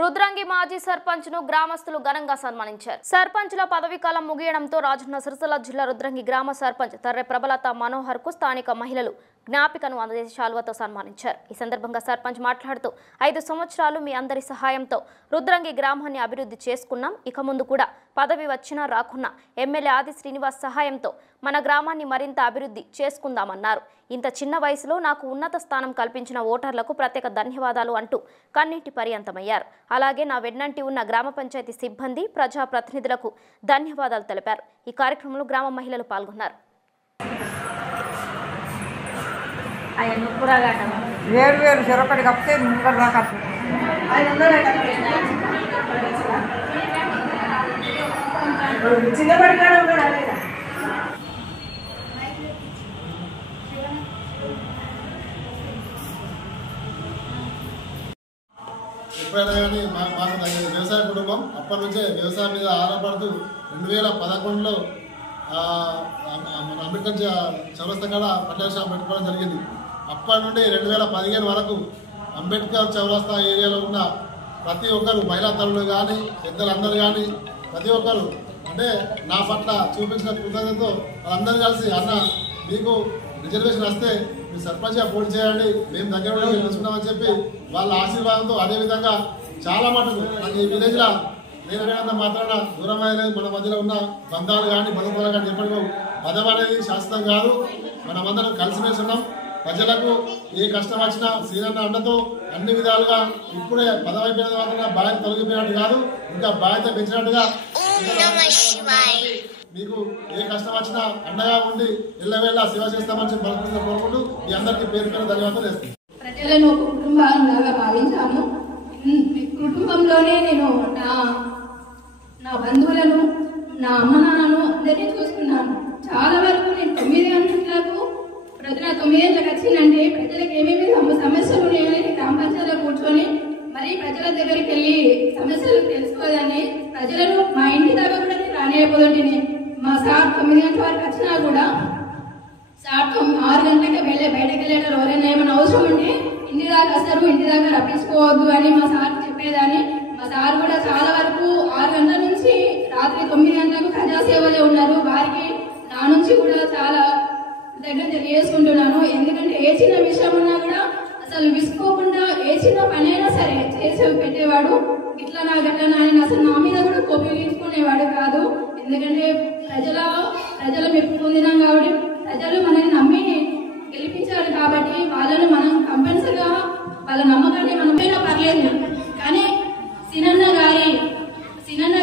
రుద్రంగి మాజీ సర్పంచ్ ను గ్రామస్తులు ఘనంగా సన్మానించారు. సర్పంచ్ల పదవీ కాలం ముగియడంతో రాజన్న సిరిసిల్ల జిల్లా రుద్రంగి గ్రామ సర్పంచ్ తర్రె ప్రబలత మనోహర్ కు స్థానిక మహిళలు జ్ఞాపికను అందజేసి శాలువతో సన్మానించారు. ఈ సందర్భంగా సర్పంచ్ మాట్లాడుతూ 5 సంవత్సరాలు మీ అందరి సహాయంతో రుద్రంగి గ్రామాన్ని అభివృద్ధి చేసుకున్నాం. ఇక ముందు కూడా పదవి వచ్చినా రాకున్నా ఎమ్మెల్యే ఆది శ్రీనివాస్ సహాయంతో మన గ్రామాన్ని మరింత అభివృద్ధి చేసుకుందామన్నారు. ఇంత చిన్న వయసులో నాకు ఉన్నత స్థానం కల్పించిన ఓటర్లకు ప్రత్యేక ధన్యవాదాలు అంటూ కన్నీటి పర్యంతమయ్యారు. అలాగే నా వెన్నంటి ఉన్న గ్రామ పంచాయతీ సిబ్బంది ప్రజాప్రతినిధులకు ధన్యవాదాలు తెలిపారు. ఈ కార్యక్రమంలో గ్రామ మహిళలు పాల్గొన్నారు. వేరు వేరు చెరొకటి కప్పితే ముంగడు దాకా ఎప్పుడైనా కానీ మాకు వ్యవసాయ కుటుంబం అప్పటి నుంచే వ్యవసాయం మీద ఆధారపడుతూ 2011లో మన అంబేద్కర్ చౌరస్తా కాడ పట్టణ షాప్ పెట్టుకోవడం జరిగింది. అప్పటి నుండి 2015 వరకు అంబేద్కర్ చౌరస్తా ఏరియాలో ఉన్న ప్రతి ఒక్కరు మహిళా తల్లులు కానీ పెద్దలందరూ కానీ ప్రతి ఒక్కరు అంటే నా పట్ల చూపించిన కృతజ్ఞతతో వాళ్ళందరూ కలిసి అన్న మీకు రిజర్వేషన్ వస్తే మీరు సర్పంచ్గా పోటీ చేయండి, మేము దగ్గర తెలుసుకున్నామని చెప్పి వాళ్ళ ఆశీర్వాదంతో అదేవిధంగా చాలా మటుకు నాకు ఈ విలేజ్లో నేనంత మాత్రాన దూరమైన మన మధ్యలో ఉన్న బంధాలు కానీ బంధువులు కానీ ఎప్పటికో పదవి అనేది శాశ్వతం కాదు. మనమందరం కలిసిమెలిసి ఉన్నాం. ప్రజలకు ఏ కష్టం వచ్చినా శ్రీరన్న అండతో అన్ని విధాలుగా ఇప్పుడే పదవి అయిపోయిన తర్వాత బాధ్యత తొలగిపోయినట్టు కాదు, ఇంకా బాధ్యత పెంచినట్టుగా మీకు ఏ కష్టం వచ్చినా అండగా ఉండి ఎల్లవేళ సేవ చేస్తామని చెప్పి బలపడుతూ కోరుకుంటూ మీ అందరికీ పేరు పేరు ధన్యవాదాలు చేస్తాను. ప్రజలను ఒక కుటుంబంలాగా భావించాను. కుటుంబంలోనే నేను నా బంధువులను నా అమ్మ నాన్నను అందరినీ చూసుకున్నాను. చాలా వరకు నేను 9 గంటలకు ప్రజల 9 గంటలకు వచ్చిందంటే ప్రజలకు ఏమేమి సమస్యలు ఉన్నాయని గ్రామ పంచాయతీలో కూర్చొని మరి ప్రజల దగ్గరికి వెళ్ళి సమస్యలు తెలుసుకోదని ప్రజలను మా ఇంటి దాకా కూడా నేను రానియకపోతుంటే మా సార్ 9 గంటల వరకు వచ్చినా కూడా సార్ 6 గంటలకే బయటకు వెళ్ళేటారు. ఎవరైనా ఏమైనా అవసరం ఉంటే ఇంటి దాకా వస్తారు, ఇంటి దాకా రప్పించుకోవద్దు అని మా సార్ చెప్పేదాన్ని. మా సార్ కూడా చాలా వరకు 6 గంటల నుంచి రాత్రి 9 గంటలకు ప్రజాసేవలే ఉన్నారు. వారికి నా నుంచి కూడా చాలా దగ్గర తెలియజేసుకుంటున్నాను. ఎందుకంటే ఏ చిన్న విషయం ఉన్నా కూడా అసలు విసుకోకుండా ఏ చిన్న పని అయినా సరే చేసి పెట్టేవాడు. ఇట్లా గట్లనా అని అసలు నా మీద కూడా కోపించుకునేవాడు కాదు. ఎందుకంటే ప్రజల మెప్పు పొందినాం కాబట్టి ప్రజలు మనల్ని నమ్మి గెలిపించారు కాబట్టి వాళ్ళను మనం కంపల్సరిగా వాళ్ళ నమ్మకాన్ని మనమైనా పర్లేదు. కానీ సినన్న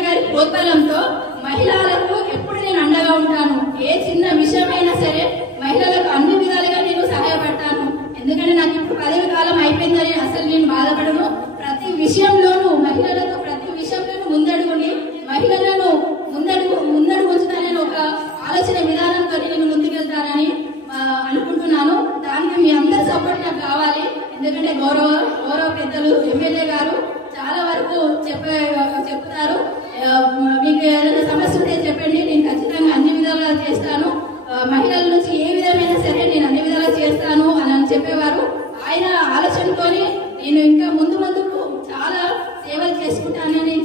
గారి ప్రోత్సాహంతో మహిళలకు ఎప్పుడు నేను అండగా ఉంటాను. ఏ చిన్న విషయమైనా సరే మహిళలకు అన్ని విధాలుగా నేను సహాయపడతాను. ఎందుకంటే నాకు ఇప్పుడు పదవి కాలం అయిపోయిందని అసలు నేను బాధపడను. ప్రతి విషయంలోనూ మహిళలకు ప్రతి విషయంలోనూ ముందడుగుని మహిళలను ముందడుగు ఉంచుతానని ఒక ఆలోచన విధానంతో నేను ముందుకెళ్తానని అనుకుంటున్నాను. దానికి మీ అందరి సపోర్ట్ నాకు కావాలి. ఎందుకంటే గౌరవ పెద్దలు ఎమ్మెల్యే గారు చాలా వరకు చెప్తారు. మీకు ఏదైనా సమస్య ఉంటే చెప్పండి, నేను ఖచ్చితంగా అన్ని విధాలుగా చేస్తాను. మహిళల నుంచి ఏ విధమైన సరే నేను అన్ని విధాలుగా చేస్తాను అని చెప్పేవారు. ఆయన ఆలోచనతోనే నేను ఇంకా ముందుకు చాలా సేవలు చేసుకుంటానని